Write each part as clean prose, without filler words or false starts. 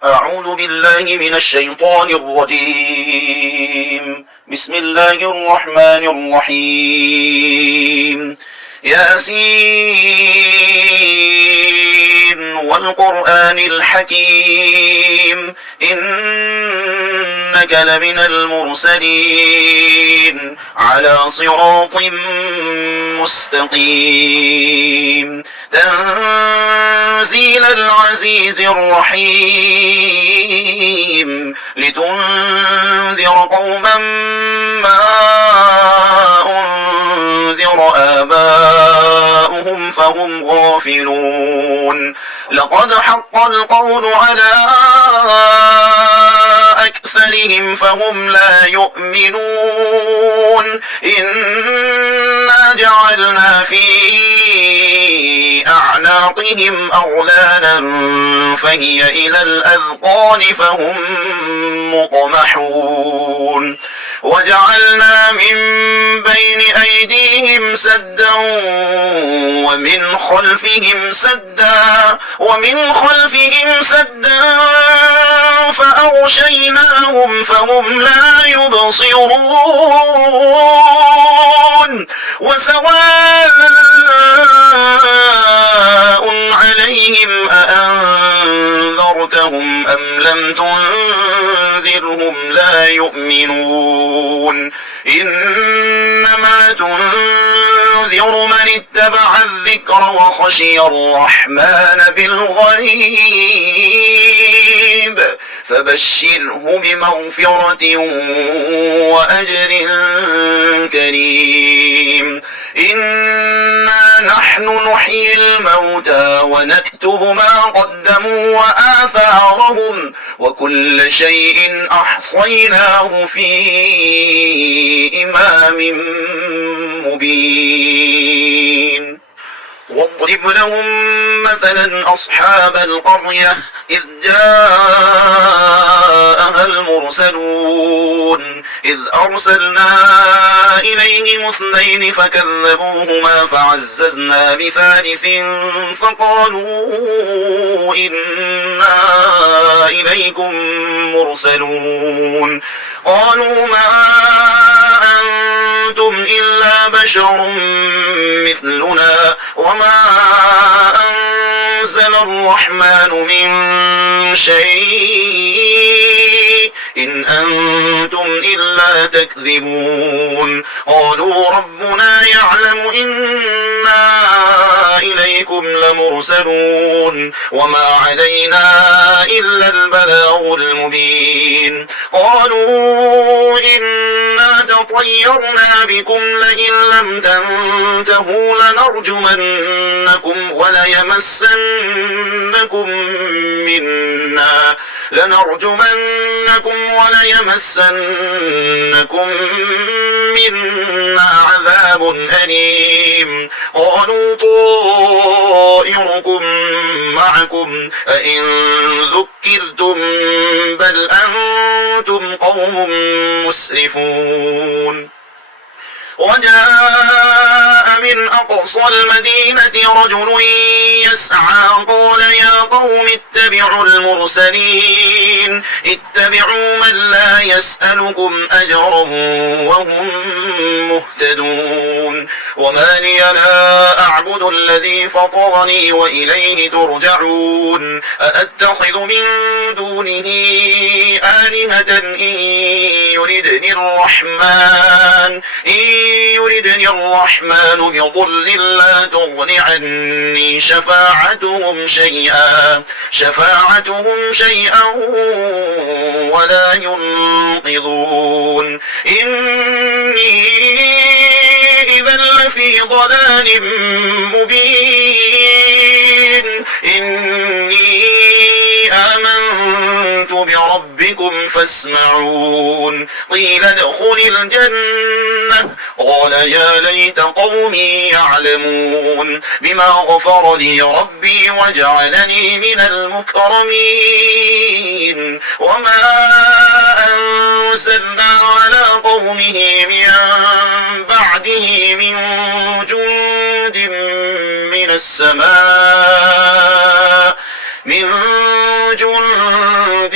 أعوذ بالله من الشيطان الرجيم. بسم الله الرحمن الرحيم. ياسين والقرآن الحكيم إنك لمن المرسلين على صراط مستقيم تنزيل العزيز الرحيم لتنذر قوما ما أنذر آباؤهم فهم غافلون لقد حق القول على أكثرهم فهم لا يؤمنون إنا جعلنا في أعناقهم أغلالا فهي إلى الأذقان فهم مقمحون وجعلنا من بين أيديهم سدا ومن خلفهم سدا فأغشيناهم فهم لا يبصرون وسواء عليهم أأنذرتهم أم لم تنذرهم لا يؤمنون إنما تنذر من اتبع الذكر وخشي الرحمن بالغيب فبشره بمغفرة وأجر كريم إنا نحن نحيي الموتى ونكتب ما قدموا وآثارهم وكل شيء أحصيناه في إمام مبين واضرب لهم مثلا أصحاب القرية إذ جاءها المرسلون إذ أرسلنا إليهم اثنين فكذبوهما فعززنا بثالث فقالوا إنا إليكم مرسلون قالوا ما أنتم إلا بشر مثلنا وما أنزل الرحمن من شيء إن أنتم إلا تكذبون قالوا ربنا يعلم إنا إليكم لمرسلون وما علينا إلا البلاغ المبين قالوا إنا تطيرنا بكم لئن لم تنتهوا لنرجمنكم وليمسنكم منا عذاب أليم قالوا طائركم معكم أئن ذكرتم بل أنتم قوم مسرفون وجاء من أقصى المدينة رجل يسعى قال يا قوم اتبعوا المرسلين اتبعوا من لا يسألكم أجرا وهم مهتدون وما لي لا أعبد الذي فطرني وإليه ترجعون أأتخذ من دونه آلهة إن يردني الرحمن بضر لا تغن عني شفاعتهم شيئا ولا ينقذون إني إذا لفي ضلال مبين إني آمنت بربكم فاسمعون قيل ادخل الجنة قال يا ليت قومي يعلمون بما غفر لي ربي وجعلني من المكرمين وما أنزلنا على قومه من بعده من جند من السماء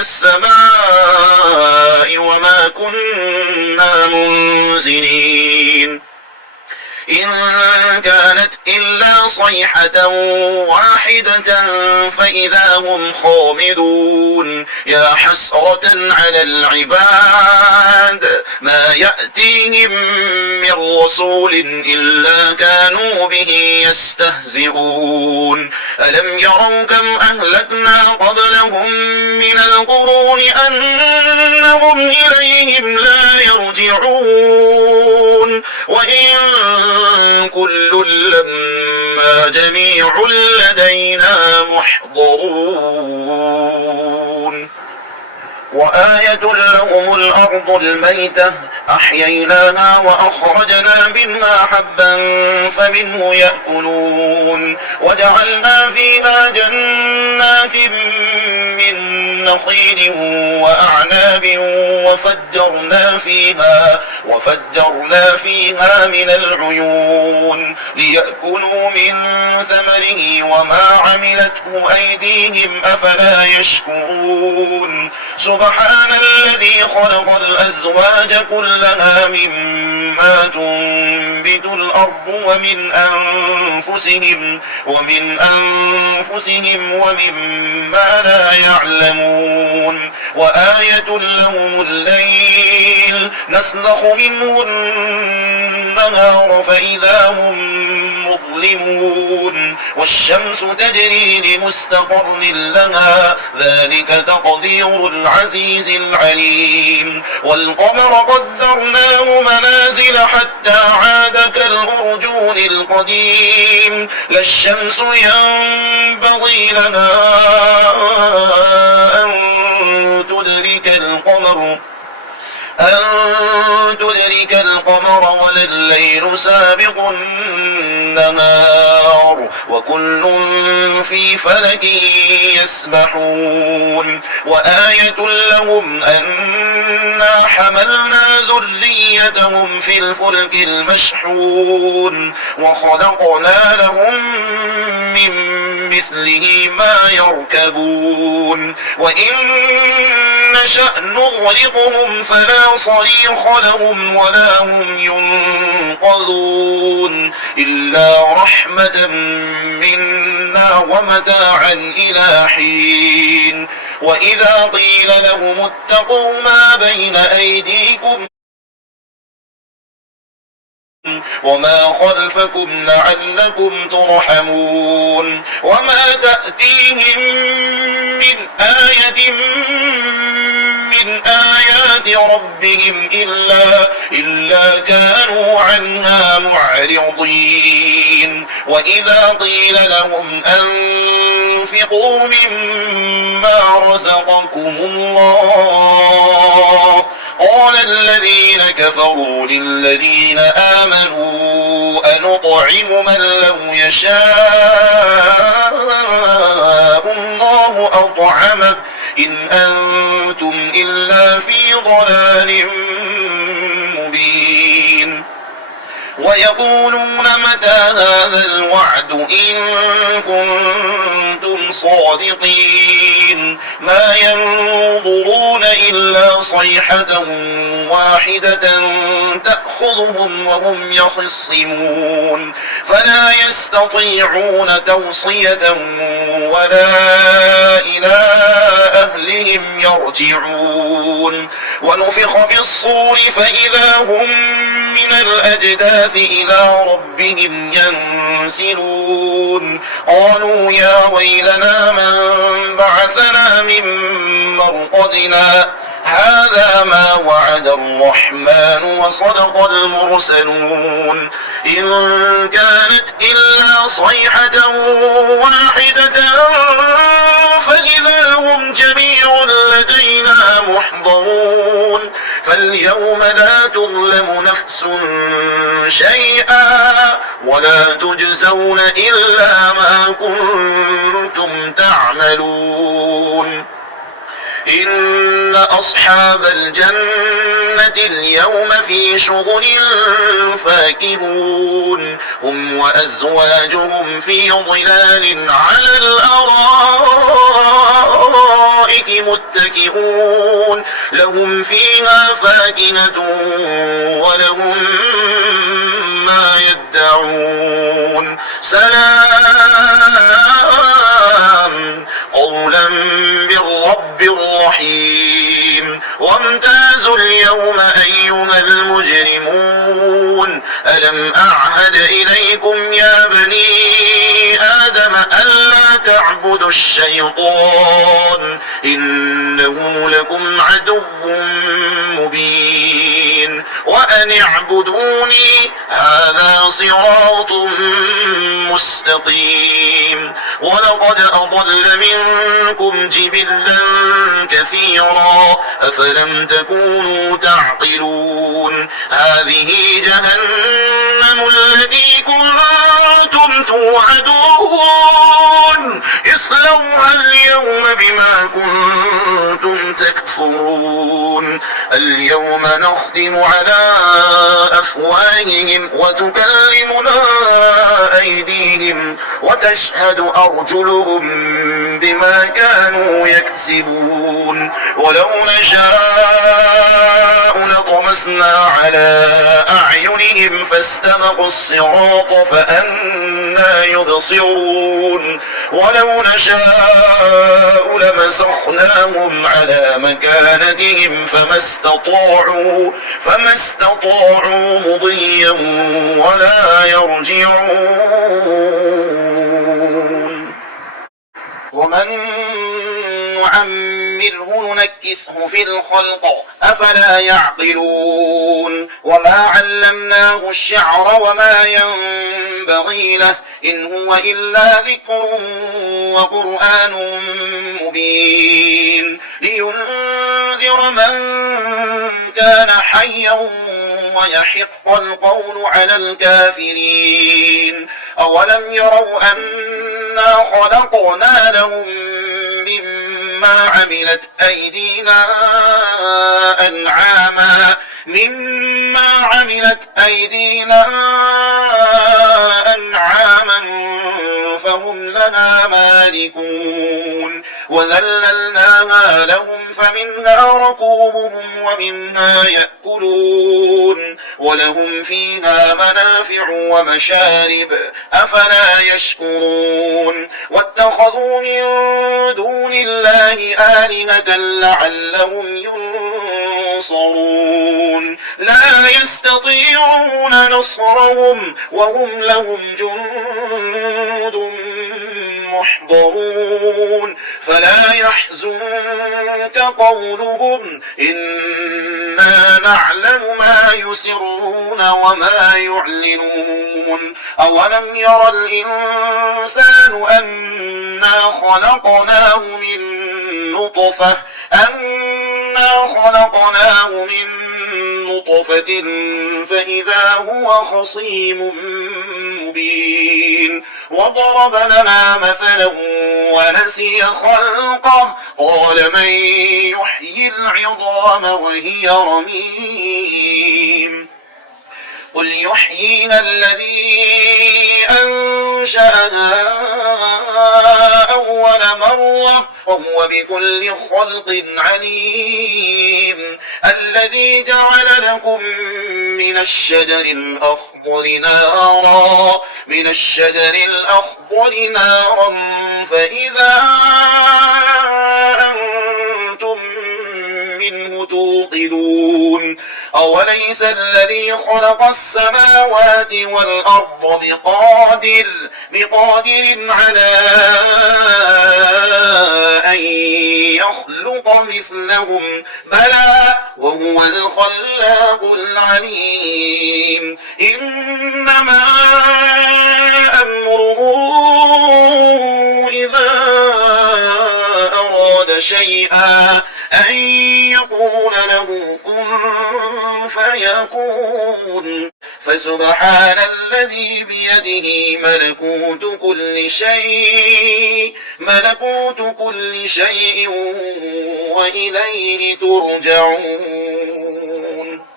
السماء وما كنا منزلين إن كانت إلا صيحة واحدة فإذا هم خامدون يا حسرة على العباد ما يأتيهم من رسول إلا كانوا به يستهزئون ألم يروا كم أهلكنا قبلهم من القرون أنهم إليهم لا يرجعون وإن كل لما جميع لدينا محضرون وآية لهم الأرض الميتة أحييناها وأخرجنا منها حبا فمنه يأكلون وجعلنا فيها جنات من نخيل وأعناب وفجرنا فيها من العيون ليأكلوا من ثمره وما عملته أيديهم أفلا يشكرون سبحان الذي خلق الأزواج كلها مما تنبت الأرض ومن أنفسهم ومما لا يعلمون وآية لهم الليل نسلخ منه النهار فإذا هم مظلمون والشمس تجري لمستقر لها ذلك تقدير العزيز العليم والقمر قدرناه منازل حتى عاد كالأرجون القديم لا الشمس ينبغي لها أن تدرك القمر ولا الليل سابق النهار وكل في فلك يسبحون وآية لهم أنا حملنا ذريتهم في الفلك المشحون وخلقنا لهم من مثله ما يركبون وإن نشأ نغرقهم فلا صريخ لهم ولا هم ينقذون إلا رحمة منا ومتاعا إلى حين وإذا قيل لهم اتقوا ما بين أيديكم وما خلفكم لعلكم ترحمون وما تأتيهم من آية من آيات ربهم إلا كانوا عنها معرضين وإذا قيل لهم أنفقوا مما رزقكم الله قال الذين كفروا للذين آمنوا أنطعم من لو يشاء الله أطعمه إن أنتم إلا في ضلال مبين ويقولون متى هذا الوعد إن كنتم صادقين ما ينظرون إلا صيحة واحدة تأخذهم وهم يخصمون فلا يستطيعون توصية ولا إلى أهلهم يرجعون ونفخ في الصور فإذا هم من الأجداث إلى ربهم ينسلون قالوا يا ويلنا من بعثنا من مرقدنا هذا ما وعد الرحمن وصدق المرسلون إن كانت إلا صيحة واحدة فإذا هم جميع لدينا محضرون فاليوم لا تظلم نفس شيئا ولا تجزون إلا ما كنتم تعملون إن أصحاب الجنة اليوم في شغل فاكهون هم وأزواجهم في ظلال على الأرائك الأرائك متكئون لهم فيها فاكهة ولهم ما يدعون سلام قولا من رب رحيم وامتازوا اليوم أيها المجرمون ألم أعهد إليكم يا بني آدم ألا تعبدوا الشيطان إنه لكم عدو مبين وأن اعبدوني هذا صراط مستقيم ولقد أضل منكم جبلا كثيرا أفلم تكونوا تعقلون هذه جهنم التي كنتم توعدون اصلوها اليوم بما كنتم تكفرون اليوم نختم على أفواههم وتكلمنا أيديهم وتشهد أرجلهم بما كانوا يكسبون ولو نشاء لطمسنا على أعينهم فاستبقوا الصراط فأنى يبصرون ولو نشاء لمسخناهم على مكانتهم فما استطاعوا مضيا ولا يرجعون ومن نعمره ننكسه في الخلق أفلا يعقلون وما علمناه الشعر وما ينبغي له إن هو إلا ذكر وقرآن مبين لينذر من كان حيا ويحق القول على الكافرين أولم يروا أنا خلقنا لهم مما عملت أيدينا أنعاما فهم لها مالكون وذللناها لهم فمنها ركوبهم ومنها يأكلون ولهم فيها منافع ومشارب أفلا يشكرون واتخذوا من دون الله آلهة لعلهم ينصرون لا يستطيعون نصرهم وهم لهم جند محضرون فلا يحزنك قولهم إنا نعلم ما يسرون وما يعلنون أولم ير الإنسان أنا خلقناه من نطفة فإذا هو خصيم مبين وضرب لنا مثلا ونسي خلقه قال من يحيي العظام وهي رميم قل يحييها الذي أنشأها أول مرة وهو بكل خلق عليم الذي جعل لكم من الشجر الأخضر نارا فإذا أنتم منه توقدون أوليس الذي خلق السماوات والأرض بقادر على أن يخلق مثلهم بلى وهو الخلاق العليم إنما أمره إذا أراد شيئا أن يقول له كن فيكون فسبحان الذي بيده ملكوت كل شيء وإليه ترجعون